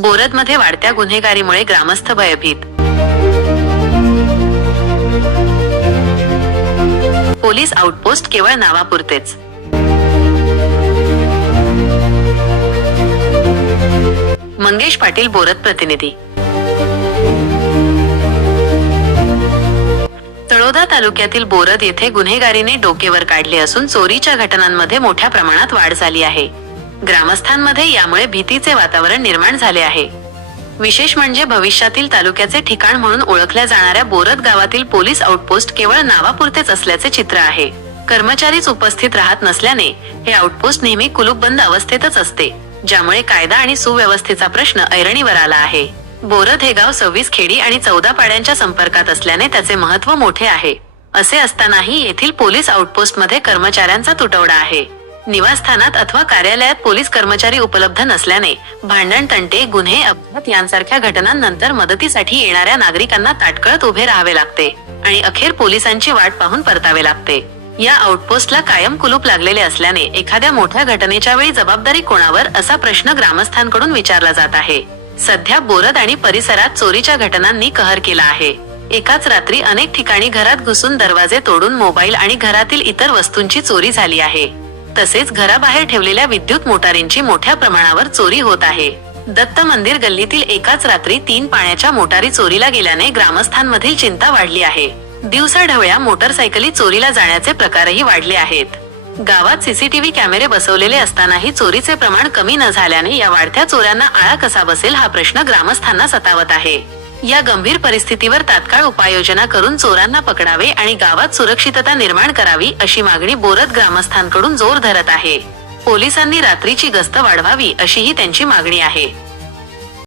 बोरदमध्ये वाढत्या गुन्हेगारीमुळे ग्रामस्थ भयभीत. पोलीस आउटपोस्ट केवळ नावापुरतेच. मंगेश पाटील बोरद प्रतिनिधी. तळोदा तालुक्यातील बोरद येथे गुन्हेगारीने डोकेवर काढले असून चोरीच्या घटनांमध्ये मोठ्या प्रमाणात वाढ झाली आहे. ग्रामस्थांमध्ये यामुळे भीतीचे वातावरण निर्माण झाले आहे. विशेष म्हणजे भविष्यातील तालुक्याचे ठिकाण म्हणून ओळखल्या जाणाऱ्या बोरद गावातील पोलीस आउटपोस्ट केवळ नावापुरतेच असल्याचे चित्र आहे. कर्मचारीच उपस्थित राहत नसल्याने हे आउटपोस्ट नेहमी कुलूपबंद अवस्थेतच असते ज्यामुळे कायदा आणि सुव्यवस्थेचा प्रश्न ऐरणीवर आला आहे. बोरद हे गाव सव्वीस खेडी आणि चौदा पाड्यांच्या संपर्कात असल्याने त्याचे महत्त्व मोठे आहे. असे असतानाही येथील पोलीस आउटपोस्टमध्ये कर्मचाऱ्यांचा तुटवडा आहे. निवासस्थानात अथवा कार्यालयात पोलीस कर्मचारी उपलब्ध नसल्याने भांडण तंटे गुन्हे अपघात यांसारख्या घटनांनंतर मदतीसाठी येणाऱ्या नागरिकांना ताटकळत उभे राहावे लागते आणि अखेर पोलिसांची वाट पाहून परतावे लागते. या आउटपोस्टला कायम कुलूप लागलेले असल्याने एखाद्या मोठ्या घटनेच्या वेळी जबाबदारी कोणावर असा प्रश्न ग्रामस्थांकडून विचारला जात आहे. सध्या बोरद आणि परिसरात चोरीच्या घटनांनी कहर केला आहे. एकाच रात्री अनेक ठिकाणी घरात घुसून दरवाजे तोडून मोबाईल आणि घरातील इतर वस्तूंची चोरी झाली आहे. तसेच घराबाहेर ठेवलेल्या विद्युत मोटारींची मोठ्या प्रमाणावर चोरी होत आहे. दत्त मंदिर गल्लीतील एकाच रात्री तीन पाण्याच्या मोटारी चोरीला गेल्याने ग्रामस्थांमधील चिंता वाढली आहे. दिवसाढवळ्या मोटरसायकली चोरीला जाण्याचे प्रकारही वाढले आहेत. गावात सीसीटीव्ही कॅमेरे बसवलेले असतानाही चोरीचे प्रमाण कमी न झाल्याने या वाढत्या चोऱ्यांना आळा कसा बसेल हा प्रश्न ग्रामस्थांना सतावत आहे. या गंभीर परिस्थितीवर तात्काळ उपाययोजना करून चोरांना पकडावे आणि गावात सुरक्षितता निर्माण करावी अशी मागणी बोरद ग्रामस्थांकडून जोर धरत आहे. पोलिसांनी रात्रीची गस्त वाढवावी अशीही त्यांची मागणी आहे.